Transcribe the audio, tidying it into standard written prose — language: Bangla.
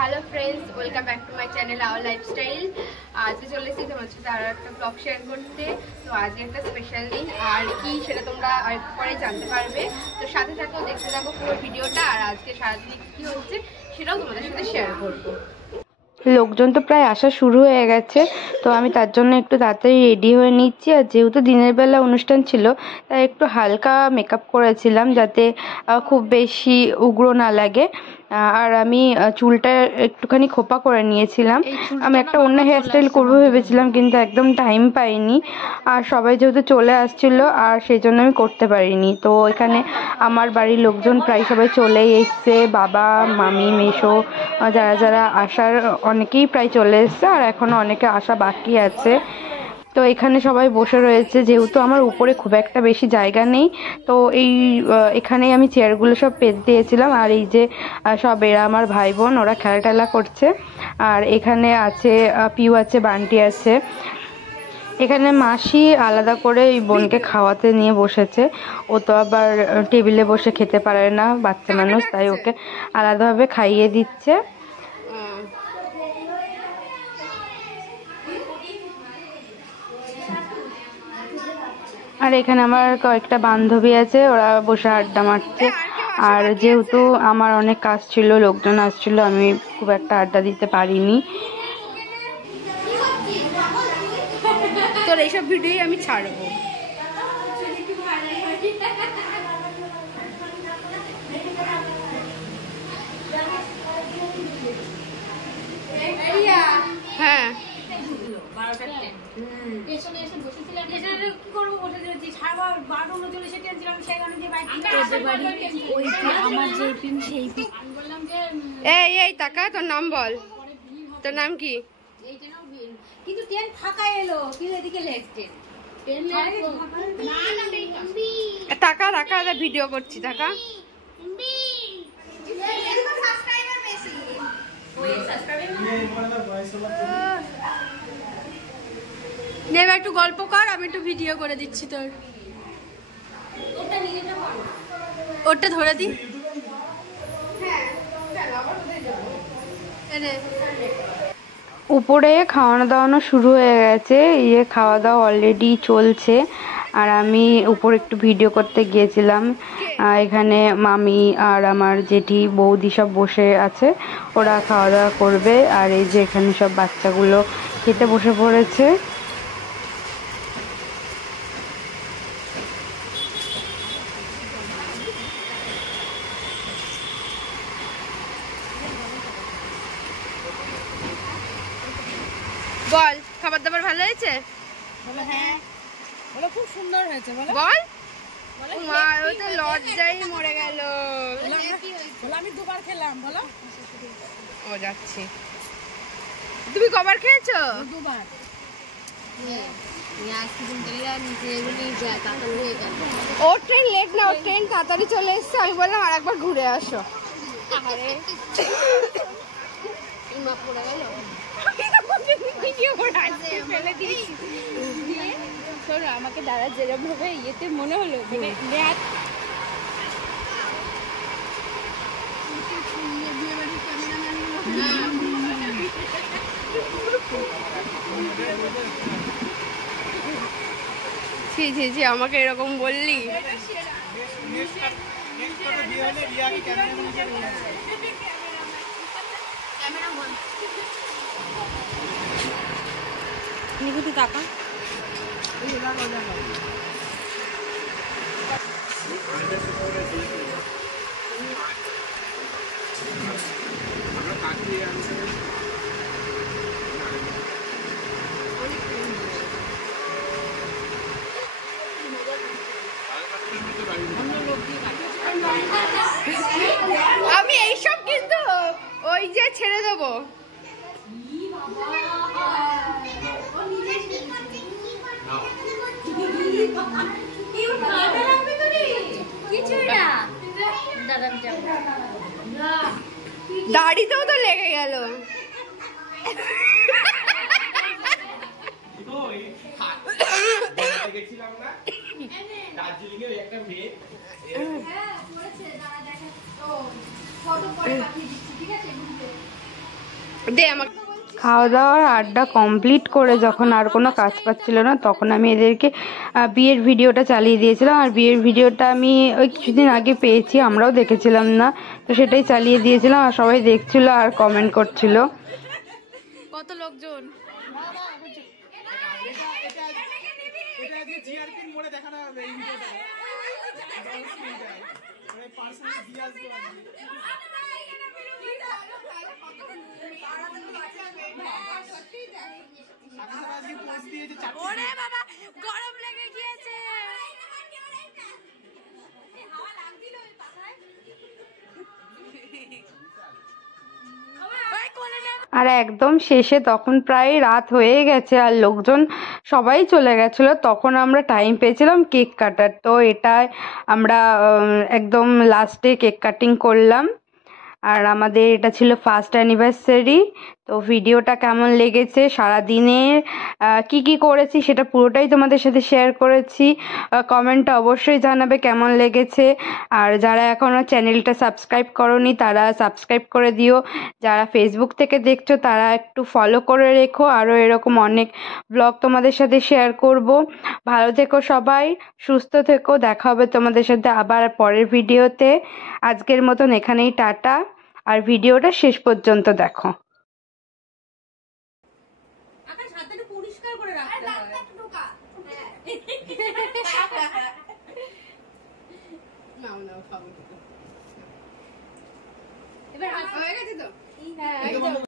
Hello friends, welcome back to my channel hour lifestyle. আজকে চলে এসেছি তোমার সাথে আরও একটা ব্লগ শেয়ার করতে। তো আজকে একটা স্পেশাল দিন, আর কি সেটা তোমরা আরেকটু পরে জানতে পারবে। তো সাথে থাকো, দেখতে থাকো পুরো ভিডিওটা, আর আজকে সারাদিন কী হচ্ছে সেটাও তোমাদের সাথে শেয়ার করবো। লোকজন তো প্রায় আসা শুরু হয়ে গেছে, তো আমি তার জন্য একটু তাড়াতাড়ি রেডি হয়ে নিচ্ছি। আর যেহেতু দিনের বেলা অনুষ্ঠান ছিল, তাই একটু হালকা মেকআপ করেছিলাম যাতে খুব বেশি উগ্র না লাগে। আর আমি চুলটা একটুখানি খোপা করে নিয়েছিলাম। আমি একটা অন্য হেয়ারস্টাইল করবো ভেবেছিলাম, কিন্তু একদম টাইম পাইনি। আর সবাই যেহেতু চলে আসছিল, আর সেই জন্য আমি করতে পারিনি। তো এখানে আমার বাড়ির লোকজন প্রায় সবাই চলেই এসছে, বাবা, মামি, মেসো, যারা যারা আসার অনেকেই প্রায় চলে এসছে, আর এখনও অনেকে আসা বাকি আছে। তো এখানে সবাই বসে রয়েছে। যেহেতু আমার উপরে খুব একটা বেশি জায়গা নেই, তো এখানেই আমি চেয়ারগুলো সব পেতে দিয়েছিলাম। আর এই যে সব এরা আমার ভাই বোন, ওরা খেলা টেলা করছে। আর এখানে আছে পিউ আছে, বান্টি আছে। এখানে মাসি আলাদা করে এই বোনকে খাওয়াতে নিয়ে বসেছে। ও তো আবার টেবিলে বসে খেতে পারে না, বাচ্চা মানুষ, তাই ওকে আলাদাভাবে খাইয়ে দিচ্ছে। আর এখানে আমার কয়েকটা বান্ধবী আছে, ওরা বসে আড্ডা মারছে। আর যেহেতু আমার অনেক কাজ ছিল, লোকজন আসছিল, আমি খুব একটা আড্ডা দিতে পারিনি। তোর এইসব ভিডিওই আমি ছাড়বো। হ্যাঁ, এই এই টাকা, তোর নাম বল, তোর নাম কি? কিন্তু ট্রেন ফাঁকা এলো, কিন্তু এদিকে লেখছে টাকা টাকা, ভিডিও করছি টাকা। নেবে একটু গল্প কর, আমি একটু ভিডিও করে দিচ্ছি তোর। ওটা ধরে দি। উপরে খাওয়ানো দাওয়ানো শুরু হয়ে গেছে, খাওয়া দাওয়া অলরেডি চলছে। আর আমি উপরে একটু ভিডিও করতে গিয়েছিলাম। এখানে মামি আর আমার জেঠি, বৌদি সব বসে আছে, ওরা খাওয়া দাওয়া করবে। আর এই যে এখানে সব বাচ্চাগুলো খেতে বসে পড়েছে। বল, খাবার দাবার ভালো হয়েছে? হ্যাঁ, বলো খুব সুন্দর হয়েছে। বলো বল। মা, ও তো লজ্জায় মরে গেল। আমি দুবার খেলাম। বলো ও যাচ্ছে। তুমি কবার খেয়েছো? দুবার। ওর ট্রেন লেট না, ওর ট্রেন তাড়াতাড়ি চলে এসছে। আমি বললাম আর একবার ঘুরে আসো। আমাকে দাদা যেরকম ভাবে ইয়েতে মনে হলো, মানে ছি ছি ছি, আমাকে এরকম বললি? টাকা আমি এইসব কিন্তু ওই যে ছেড়ে দেবো। দাড়িতেও তো লেগে গেল। দার্জিলিং এর একটা মেয়ে ফটো পরে পাঠিয়ে দিচ্ছি, ঠিক আছে? দে আমাকে। খাওয়া দাওয়ার আড্ডা কমপ্লিট করে যখন আর কোনো কাজ পাচ্ছিল না তখন আমি এদেরকে বিয়ের ভিডিওটা চালিয়ে দিয়েছিলাম। আর বিয়ের ভিডিওটা আমি ওই কিছুদিন আগে পেয়েছি, আমরাও দেখেছিলাম না, তো সেটাই চালিয়ে দিয়েছিলাম আর সবাই দেখছিল আর কমেন্ট করছিল। কত লোকজন ওরে বাবা গরম লেগে গিয়েছে। আর একদম শেষে তখন প্রায় রাত হয়ে গেছে আর লোকজন সবাই চলে গেছিলো, তখন আমরা টাইম পেয়েছিলাম কেক কাটার। তো এটাই আমরা একদম লাস্টে কেক কাটিং করলাম। আর আমাদের এটা ছিল ফার্স্ট অ্যানিভার্সারি। তো ভিডিওটা কেমন লেগেছে, সারাদিনের কি কি করেছি সেটা পুরোটাই তোমাদের সাথে শেয়ার করেছি। কমেন্টে অবশ্যই জানাবে কেমন লেগেছে। আর যারা এখনও চ্যানেলটা সাবস্ক্রাইব করোনি তারা সাবস্ক্রাইব করে দিও। যারা ফেসবুক থেকে দেখছো তারা একটু ফলো করে রেখো, আরও এরকম অনেক ব্লগ তোমাদের সাথে শেয়ার করব। ভালো থেকো সবাই, সুস্থ থেকো, দেখা হবে তোমাদের সাথে আবার পরের ভিডিওতে। আজকের মতন এখানেই টাটা, আর ভিডিওটা শেষ পর্যন্ত দেখো। আকাশ হাতটা পরিষ্কার করে রাখতে হয়। নাও নাও খাবো। এবার হয়ে গেছে তো? হ্যাঁ